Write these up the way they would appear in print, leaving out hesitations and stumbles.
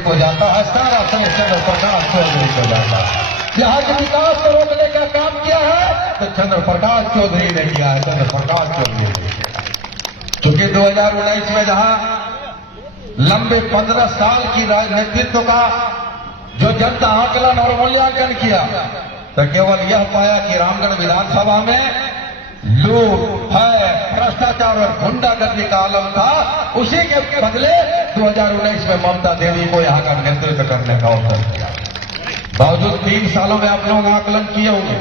को जाता है, सारा चंद्र प्रकाश चौधरी को जाता है। यहाँ के विकास को रोकने का काम किया है तो चंद्र प्रकाश चौधरी ने किया है, चंद्र प्रकाश चौधरी ने किया। चूंकि 2019 में जहां लंबे 15 साल की राजनीतित्व का जो जनता आकलन और मूल्यांकन किया तो केवल यह पाया कि रामगढ़ विधानसभा में लूट है, भ्रष्टाचार और गुंडागर्दी का आलम था। उसी के बदले 2019 में ममता देवी को यहाँ का नेतृत्व करने का अवसर दिया। बावजूद 3 सालों में आप लोग आकलन किए होंगे,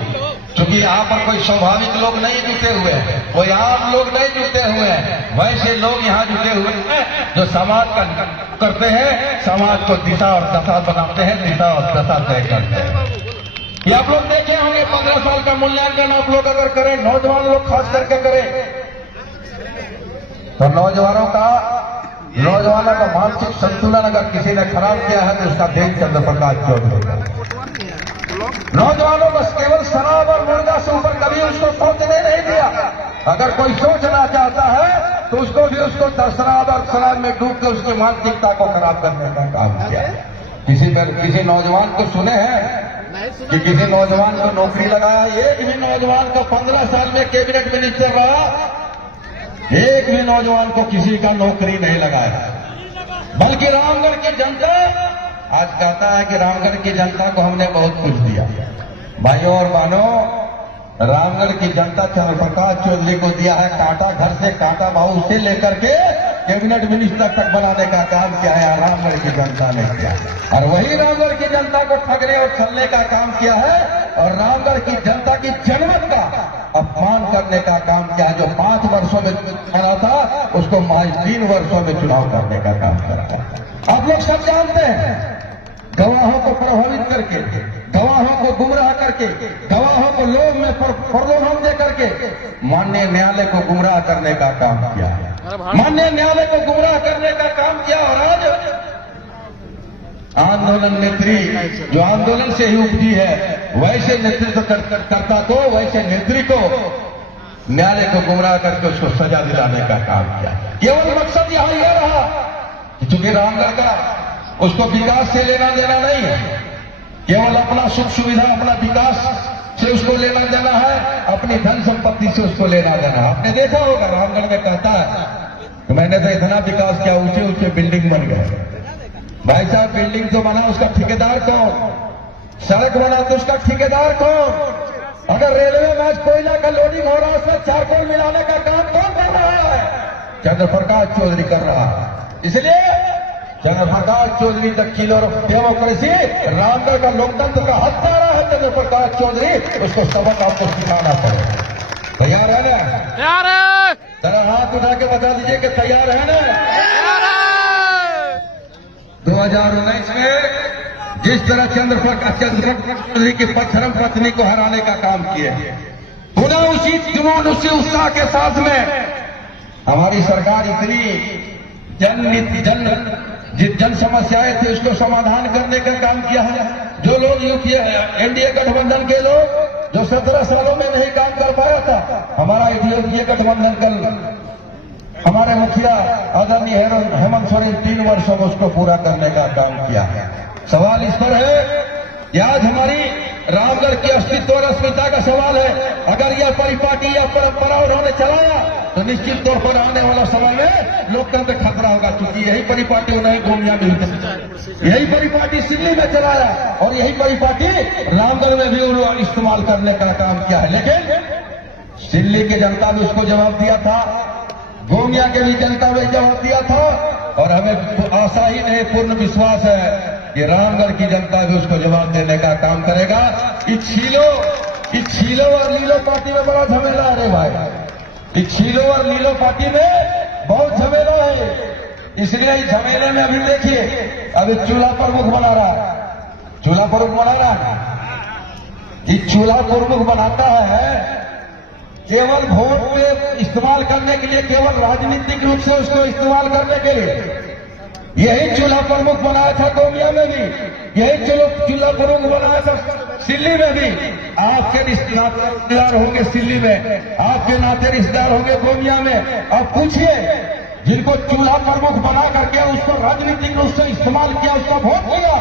क्योंकि यहाँ पर कोई स्वाभाविक लोग नहीं जुटे हुए हैं, कोई आम लोग नहीं जुटे हुए हैं, वैसे लोग यहाँ जुटे हुए हैं जो समाज का करते हैं, समाज को दिशा और दशा बनाते हैं, दिशा और दशा तय करते हैं। ये आप लोग देखे होंगे 15 साल का मूल्यांकन आप लोग अगर करें, नौजवान लोग खास करके करें, तो नौजवानों का मानसिक संतुलन अगर किसी ने खराब किया है तो उसका देश चंद्र प्रकाश चौधरी का। नौजवानों को केवल शराब और मुर्गा से ऊपर कभी उसको सोचने नहीं दिया। अगर कोई सोचना चाहता है तो उसको भी शराब और शराब में डूब के उसकी मानसिकता को खराब करने का काम किया। किसी नौजवान को सुने हैं कि किसी नौजवान को नौकरी लगाया? एक भी नौजवान को 15 साल में कैबिनेट मिनिस्टर रहा, एक भी नौजवान को किसी का नौकरी नहीं लगाया। बल्कि रामगढ़ की जनता आज कहता है कि रामगढ़ की जनता को हमने बहुत कुछ दिया। भाइयों और बहनों, रामगढ़ की जनता चंद्र प्रकाश चौधरी को दिया है कांटा घर से कांटा बाहू से लेकर के कैबिनेट मिनिस्टर तक बनाने का काम किया है रामगढ़ की जनता ने किया। और वही रामगढ़ की जनता को ठगने और छलने का काम किया है और रामगढ़ की जनता की जनमत का अपमान करने का काम किया है। जो 5 वर्षों में चुनाव था उसको महज 3 वर्षों में चुनाव करने का काम करता है। आप लोग सब जानते हैं, गवाहों को प्रभावित करके, गवाहों को गुमराह करके, गवाहों को लोभ में प्रलोभन दे करके माननीय न्यायालय को गुमराह करने का काम किया है। माननीय न्यायालय को गुमराह करने का काम किया। और आज आंदोलन नेत्री जो आंदोलन से ही उपजी है, वैसे नेतृत्व कर्ता को, वैसे नेत्री को न्यायालय को गुमराह करके उसको सजा दिलाने का काम किया। केवल मकसद यहां यह रहा कि चूंकि रामगढ़ का उसको विकास से लेना देना नहीं है, केवल अपना सुख सुविधा, अपना विकास से उसको लेना देना है, अपनी धन संपत्ति से उसको लेना देना है। आपने देखा होगा रामगढ़ में कहता है तो मैंने तो इतना विकास किया, ऊंचे ऊंचे बिल्डिंग बन गए। भाई साहब, बिल्डिंग तो बना, उसका ठेकेदार कौन? सड़क बना तो उसका ठेकेदार कौन? अगर रेलवे में कोयला का लोडिंग हो रहा है उसमें चारकोल मिलाने का काम कौन कर रहा है? चंद्र प्रकाश चौधरी कर रहा है। इसलिए Chandra Prakash Chaudhary the killer of democracy, Ramgarh का लोकतंत्र का हत्यारा है चंद्र प्रकाश चौधरी। उसको सबक आपको सिखाना पड़ेगा। तैयार है ना? तैयार है। जरा हाथ उठा के बता दीजिए कि तैयार है ना? तैयार है। 2019 में जिस तरह चंद्र प्रकाश चौधरी की पथरम पत्नी को हराने का काम किए, पुनः उसी जुनून, उसी उत्साह के साथ में हमारी सरकार इतनी जन समस्याएं थी उसको समाधान करने का काम किया है। जो लोग एनडीए गठबंधन के लोग जो 17 सालों में नहीं काम कर पाया था, हमारा एनडीए गठबंधन कल हमारे मुखिया आदरणीय हेमंत सोरेन 3 वर्षों में उसको पूरा करने का काम किया है। सवाल इस पर है कि आज हमारी रामगढ़ की अस्तित्व और अस्मिता का सवाल है। अगर यह परिपाटी या परंपरा उन्होंने चलाया तो निश्चित तौर पर आने वाला समय में लोकतंत्र खतरा होगा, क्योंकि यही परिपाटी उन्हें गोमिया में यही परिपाटी सिल्ली में चलाया और यही परिपाटी रामगढ़ में भी उन्होंने इस्तेमाल करने का काम किया है। लेकिन सिल्ली की जनता ने उसको जवाब दिया था, गोमिया के भी जनता ने जवाब दिया था, और हमें आशा ही नहीं, पूर्ण विश्वास है कि रामगढ़ की जनता भी उसको जवाब देने का काम करेगा। इस छीलो और लीलो पार्टी में बड़ा झमेला है रे भाई। इस छीलो और लीलो पार्टी में बहुत झमेला है। इसलिए इस झमेले में अभी देखिए, अभी चूल्हा प्रमुख बना रहा है, चूल्हा प्रमुख बना रहा है। इस चूल्हा प्रमुख बनाता है केवल वोट में इस्तेमाल करने के लिए, केवल राजनीतिक रूप से उसको इस्तेमाल करने के लिए। यही चूल्हा प्रमुख बनाया था गोमिया में भी, यही चूल्हा प्रमुख बनाया था सिल्ली में भी। आपके रिश्तेदार होंगे सिल्ली में, आपके नाते रिश्तेदार होंगे गोमिया में। अब पूछिए जिनको चूल्हा प्रमुख बना करके उसको राजनीतिक रूप से इस्तेमाल किया, उसको वोट दिया,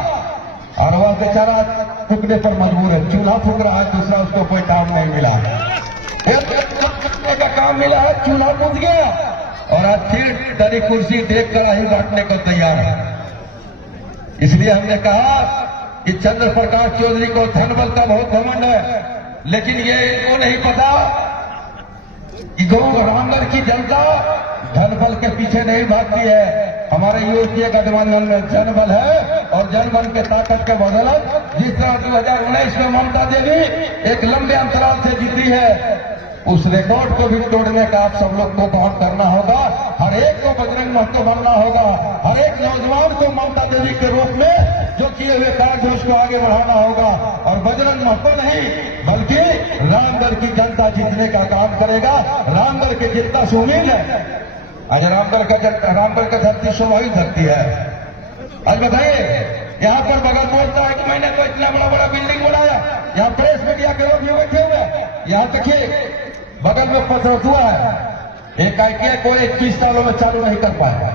और वह बेचारा फूकने पर मजबूर है। चूल्हा फूक रहा है, दूसरा उसको कोई काम नहीं मिला, का काम मिला है, चूल्हा बुझ गया, और आज फिर दरी कुर्सी देख कड़ाही बांटने को तैयार है। इसलिए हमने कहा कि चंद्र प्रकाश चौधरी को धनबल का बहुत घमंड है, लेकिन ये इनको नहीं पता कि रामगढ़ की जनता धनबल के पीछे नहीं भागती है। हमारे यूपीए गठबंधन में जनबल है, और जनबल के ताकत के बदौलत जिस तरह 2019 में ममता देवी एक लंबे अंतराल से जीती है, उस रिकॉर्ड को भी तोड़ने का आप सब लोग को काम करना होगा। हर एक को बजरंग महतो बनना होगा, हर एक नौजवान को ममता देवी के रूप में जो किए हुए कार्य है उसको आगे बढ़ाना होगा, और बजरंग महतो नहीं बल्कि रामगढ़ की जनता जीतने का काम करेगा। रामगढ़ के जितना से उम्मीद है, आज रामगढ़ का धरती शोभा धरती है। आज बताइए, यहाँ पर बगल बोलता है कि मैंने तो इतना बड़ा बड़ा बिल्डिंग बनाया, यहाँ प्रेस मीडिया के लोग भी बैठे हुए, यहाँ देखिए बगल में पथरत हुआ है, एक आईटीआई कॉलेज 20 सालों में चालू नहीं कर पाया,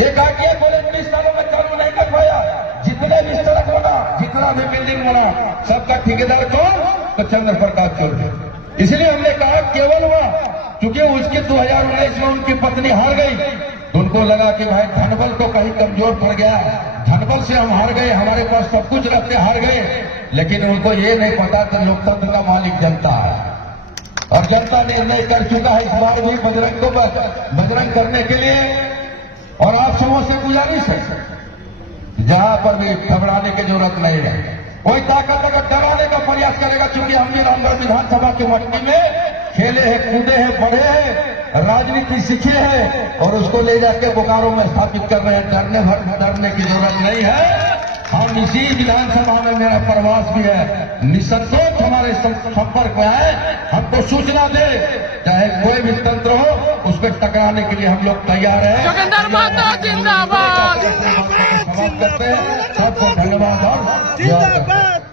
एक आईटीआई कॉलेज 20 सालों में चालू नहीं कर पाया। जितने भी सड़क बना, जितना भी बिल्डिंग बना, सबका ठेकेदार कौन? तो चंद्र प्रकाश चौधरी। इसलिए हमने कहा केवल वह, क्योंकि उसके 2019 में उनकी पत्नी हार गई, तो उनको लगा कि भाई धनबल को कहीं कमजोर पड़ गया, धनबल से हम हार गए, हमारे पास सब कुछ रखते हार गए। लेकिन उनको ये नहीं पता कि लोकतंत्र का मालिक जनता है, और जनता निर्णय कर चुका है इस बार भी बजरंग को बजरंग करने के लिए। और आप सबों से गुजारिश है, जहां पर भी घबराने की जरूरत नहीं है। कोई ताकत अगर डराने का प्रयास करेगा, क्योंकि हम भी रामगढ़ विधानसभा की मट्टी में खेले हैं, कूदे हैं, पढ़े हैं, राजनीति सीखे हैं, और उसको ले जाके बोकारो में स्थापित कर रहे हैं। डरने की जरूरत नहीं है। हम इसी विधानसभा में, मेरा प्रवास भी है, निसंकोच हमारे संपर्क में है, हमको सूचना दे, चाहे कोई भी तंत्र हो, उस पर टकराने के लिए हम लोग तैयार हैं। जोगिंदर महतो जिंदाबाद। समाप्त करते हैं। सबको धन्यवाद और